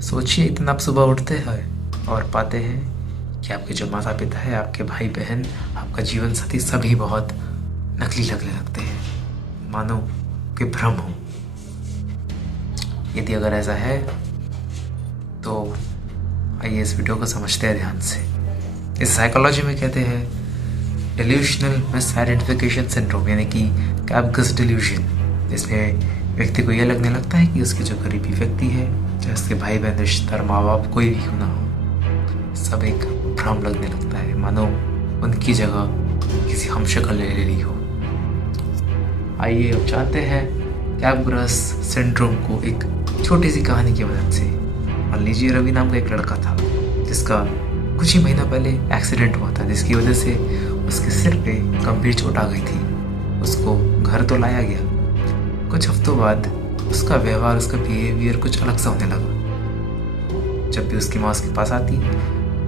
सोचिए, इतना आप सुबह उठते हैं और पाते हैं कि आपके जो माता पिता है, आपके भाई बहन, आपका जीवन साथी सभी बहुत नकली लगने लगते हैं, मानो कि भ्रम हो। यदि अगर ऐसा है तो आइए इस वीडियो को समझते हैं ध्यान से। इस साइकोलॉजी में कहते हैं डिल्यूशनल मिस आइडेंटिफिकेशन सिंड्रोम, यानी कि कैपगस डिल्यूजन, जिसमें व्यक्ति को यह लगने लगता है कि उसके जो करीबी व्यक्ति है, चाहे उसके भाई बहन, रिश्तेदार, माँ बाप, कोई भी क्यों ना हो, सब एक भ्रम लगने लगता है, मानो उनकी जगह किसी हमशक्ल ने ले ली हो। आइए अब जानते हैं कैपगस सिंड्रोम को एक छोटी सी कहानी की मदद से। मान लीजिए रवि नाम का एक लड़का था जिसका कुछ ही महीना पहले एक्सीडेंट हुआ था, जिसकी वजह से उसके सिर पे गंभीर चोट आ गई थी। उसको घर तो लाया गया। कुछ हफ्तों बाद उसका व्यवहार, उसका बिहेवियर कुछ अलग सा होने लगा। जब भी उसकी माँ उसके पास आती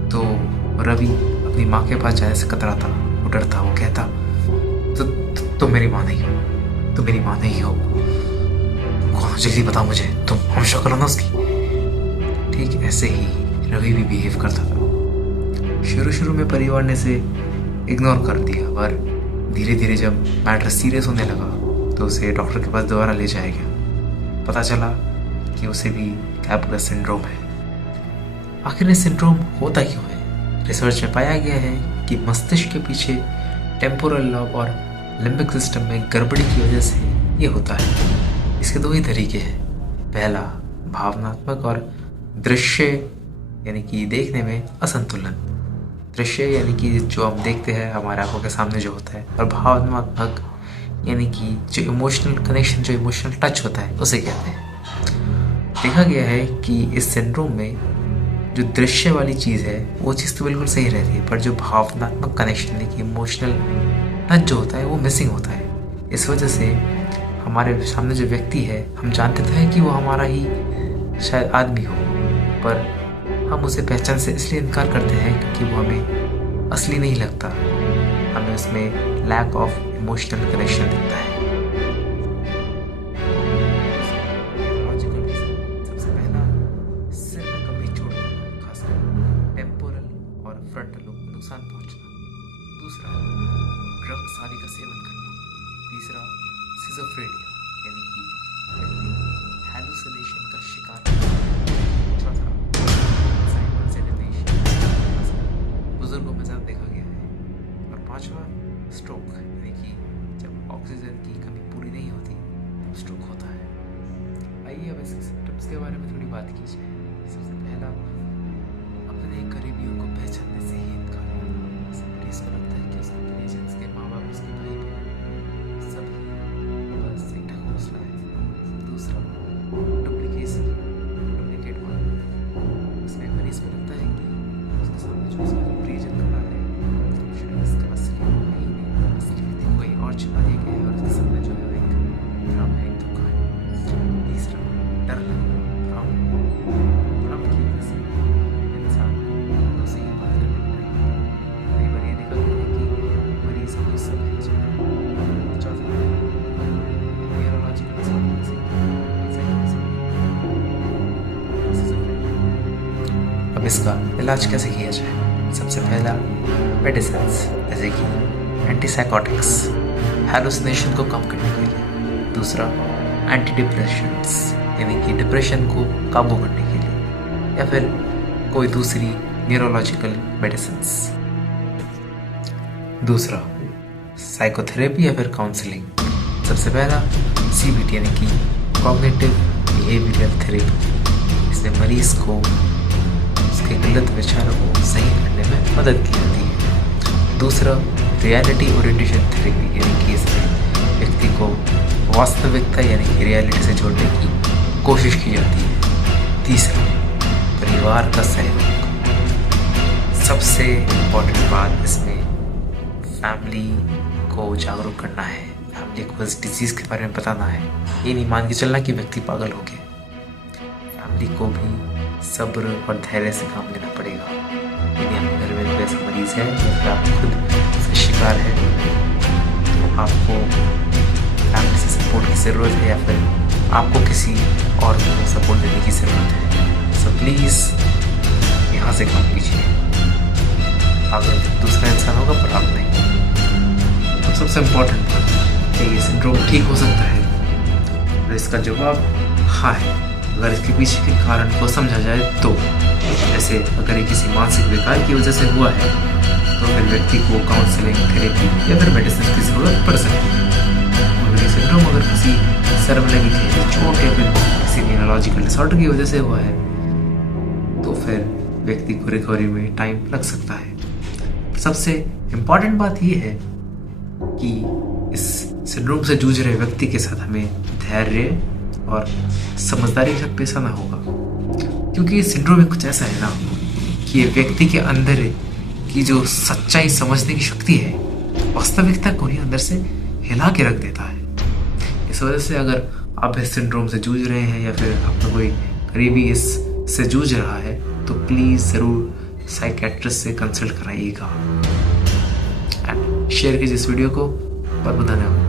तो रवि अपनी माँ के पास जाने से कतराता, डरता। वो कहता तुम मेरी माँ नहीं हो, तुम मेरी माँ नहीं हो, जल्दी बताओ मुझे, तुम हमशक्ल हो ना उसकी। ठीक ऐसे ही रवि भी बिहेव करता था। शुरू में परिवार ने इसे इग्नोर कर दिया, पर धीरे धीरे जब मैटर सीरियस होने लगा तो उसे डॉक्टर के पास दोबारा ले जाया गया। पता चला कि उसे भी कैपगस सिंड्रोम है। आखिर ये सिंड्रोम होता क्यों है? रिसर्च में पाया गया है कि मस्तिष्क के पीछे टेम्पोरल लॉब और लिम्बिक सिस्टम में गड़बड़ी की वजह से ये होता है। इसके दो ही तरीके हैं। पहला, भावनात्मक और दृश्य, यानी कि देखने में असंतुलन। दृश्य यानी कि जो हम देखते हैं हमारे आंखों के सामने जो होता है, और भावनात्मक यानी कि जो इमोशनल कनेक्शन, जो इमोशनल टच होता है, उसे कहते हैं। देखा गया है कि इस सिंड्रोम में जो दृश्य वाली चीज़ है वो चीज़ तो बिल्कुल सही रहती है, पर जो भावनात्मक कनेक्शन यानी कि इमोशनल टच जो होता है वो मिसिंग होता है। इस वजह से हमारे सामने जो व्यक्ति है, हम जानते तो हैं कि वो हमारा ही शायद आदमी हो, पर हम उसे पहचान से इसलिए इनकार करते हैं क्योंकि वो हमें असली नहीं लगता। हमें उसमें लैक ऑफ इमोशनल कनेक्शन दिखता है। सबसे पहला, सिर में गंभीर चोट लगना, खासकर टेम्पोरल और फ्रंटल लोब को नुकसान पहुंचना। दूसरा, ड्रग्स आदि का सेवन करना। तीसरा, सिजोफ्रेनिया, यानी कि व्यक्ति हैलुसिनेशन का शिकार है। चौथा, बुजुर्गों में ज़्यादा देखा गया है। और पांचवा, स्ट्रोक, यानी कि जब ऑक्सीजन की कमी पूरी नहीं होती तब स्ट्रोक होता है। आइए अब इसके सिम्टम्स के बारे में थोड़ी बात की जाए। सबसे पहला, अपने करीबियों को पहचानने से ही इनकार करना। मरीज को लगता है कि उसके पेरेंट्स, उसके माँ बाप, उसके भाई बहन सभी बस एक ढकोसला है। दूसरा, डुप्लीकेट मानना। उसमें मरीज को लगता है कि उसके सामने जो उसका प्रियजन खड़ा है इसका असली है ही नहीं, असली व्यक्ति कोई और छिपा दिया गया है और उसके सामने जो है एक भ्रम है, एक धोखा है। तीसरा, डर लगना। भ्रम की वजह से इंसान को उसे ही बात करने लगता है। कई बार ये देखा गया है कि मरीज को सब है जो। चौथा, न्यूरोलॉजिकल अब इसका इलाज कैसे किया जाए? सबसे पहला, मेडिसिन जैसे कि एंटीसाइकोटिक्स, हैलुसिनेशन को कम करने के लिए। दूसरा, एंटी डिप्रेशंस, यानी कि डिप्रेशन को काबू करने के लिए। या फिर कोई दूसरी न्यूरोलॉजिकल मेडिसिन्स। दूसरा, साइकोथेरेपी या फिर काउंसलिंग। सबसे पहला, CBT, यानी कि कॉग्निटिव बिहेवियरल थेरेपी। इसमें मरीज को उसके गलत विचारों को सही करने में मदद की जाती है। दूसरा, रियलिटी ओरिएंटेशन थेरेपी, यानी कि इसमें व्यक्ति को वास्तविकता यानी कि रियलिटी से जोड़ने की कोशिश की जाती है। तीसरा, परिवार का सहयोग। सबसे इम्पोर्टेंट बात इसमें फैमिली को जागरूक करना है। फैमिली को इस डिजीज़ के बारे में बताना है। ये नहीं मान के चलना कि व्यक्ति पागल हो गया। फैमिली को भी सब्र और धैर्य से काम लेना पड़ेगा। यदि आपके घर में कोई ऐसा मरीज है या फिर आप खुद इसका शिकार है तो आपको फैमिली से सपोर्ट की ज़रूरत है, या फिर आपको किसी और को सपोर्ट देने की ज़रूरत है। सब प्लीज़ यहाँ से काम कीजिए। अगर दूसरा इंसान होगा पर आप नहीं। तो सबसे इम्पोर्टेंट बात कि ये सिंड्रोम ठीक हो सकता है, और इसका जवाब हाँ है अगर इसके पीछे के कारण को समझा जाए तो। जैसे अगर ये किसी मानसिक विकार की वजह से हुआ है तो फिर व्यक्ति को काउंसलिंग, थेरेपी या फिर मेडिसिन की ज़रूरत पड़ सकती है। और ये सिंड्रोम अगर किसी सर्वलगी थे चोट या फिर किसी न्यूरोलॉजिकल डिसऑर्डर की वजह से हुआ है तो फिर व्यक्ति को रिकवरी में टाइम लग सकता है। सबसे इम्पॉर्टेंट बात यह है कि इस सिंड्रोम से जूझ रहे व्यक्ति के साथ हमें धैर्य और समझदारी के साथ पेश आना होगा, क्योंकि ये सिंड्रोम में कुछ ऐसा है ना कि ये व्यक्ति के अंदर की जो सच्चाई समझने की शक्ति है वास्तविकता को ही अंदर से हिला के रख देता है। इस वजह से अगर आप इस सिंड्रोम से जूझ रहे हैं या फिर आपका कोई करीबी इससे जूझ रहा है तो प्लीज़ ज़रूर साइकेट्रिस्ट से कंसल्ट कराइएगा। एंड शेयर कीजिए इस वीडियो को। बहुत बहुत धन्यवाद।